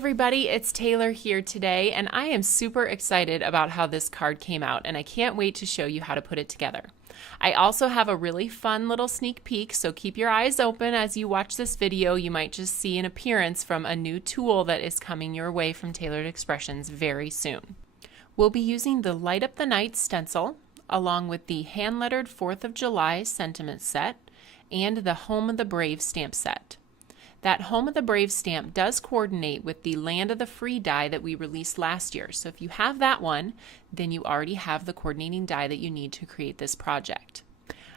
everybody, it's Taylor here today, and I am super excited about how this card came out, and I can't wait to show you how to put it together. I also have a really fun little sneak peek, so keep your eyes open as you watch this video. You might just see an appearance from a new tool that is coming your way from Taylored Expressions very soon. We'll be using the Light Up the Night stencil, along with the hand-lettered 4th of July sentiment set, and the Home of the Brave stamp set. That Home of the Brave stamp does coordinate with the Land of the Free die that we released last year. So if you have that one, then you already have the coordinating die that you need to create this project.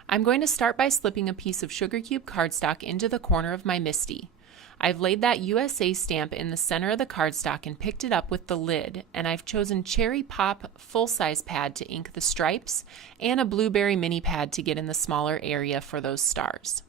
I'm going to start by slipping a piece of sugar cube cardstock into the corner of my MISTI. I've laid that USA stamp in the center of the cardstock and picked it up with the lid, and I've chosen Cherry Pop full-size pad to ink the stripes and a Blueberry mini pad to get in the smaller area for those stars.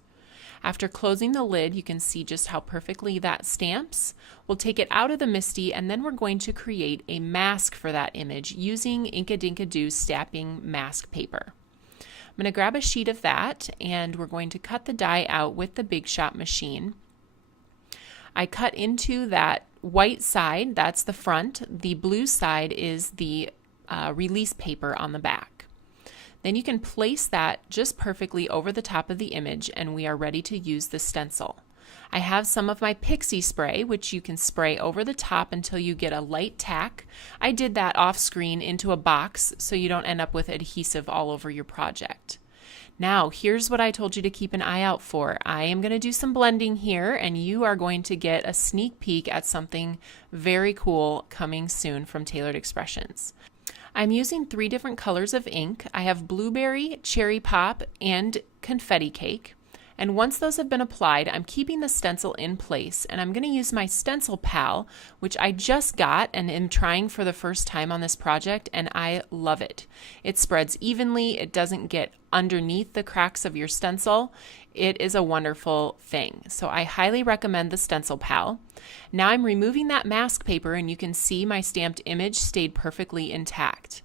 After closing the lid, you can see just how perfectly that stamps. We'll take it out of the MISTI, and then we're going to create a mask for that image using Inkadinkado stamping mask paper. I'm going to grab a sheet of that, and we're going to cut the die out with the Big Shot machine. I cut into that white side, that's the front. The blue side is the release paper on the back. Then you can place that just perfectly over the top of the image, and we are ready to use the stencil. I have some of my pixie spray, which you can spray over the top until you get a light tack. I did that off screen into a box so you don't end up with adhesive all over your project. Now, here's what I told you to keep an eye out for. I am going to do some blending here, and you are going to get a sneak peek at something very cool coming soon from Taylored Expressions. I'm using 3 different colors of ink. I have Blueberry, Cherry Pop, and Confetti Cake. And once those have been applied, I'm keeping the stencil in place, and I'm going to use my stencil pal, which I just got and am trying for the first time on this project, and I love it. It spreads evenly, it doesn't get underneath the cracks of your stencil. It is a wonderful thing. So I highly recommend the stencil pal. Now I'm removing that mask paper, and you can see my stamped image stayed perfectly intact.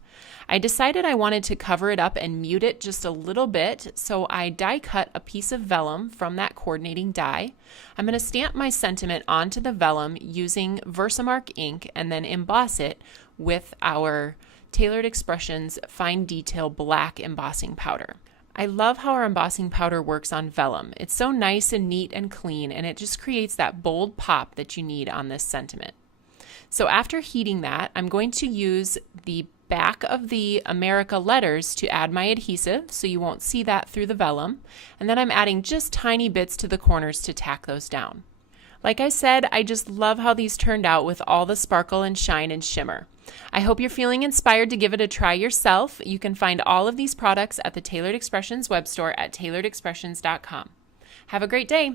I decided I wanted to cover it up and mute it just a little bit, so I die cut a piece of vellum from that coordinating die. I'm going to stamp my sentiment onto the vellum using Versamark ink and then emboss it with our Taylored Expressions Fine Detail Black embossing powder. I love how our embossing powder works on vellum. It's so nice and neat and clean, and it just creates that bold pop that you need on this sentiment. So after heating that, I'm going to use the back of the America letters to add my adhesive, so you won't see that through the vellum. And then I'm adding just tiny bits to the corners to tack those down. Like I said, I just love how these turned out with all the sparkle and shine and shimmer. I hope you're feeling inspired to give it a try yourself. You can find all of these products at the Taylored Expressions web store at tayloredexpressions.com. Have a great day.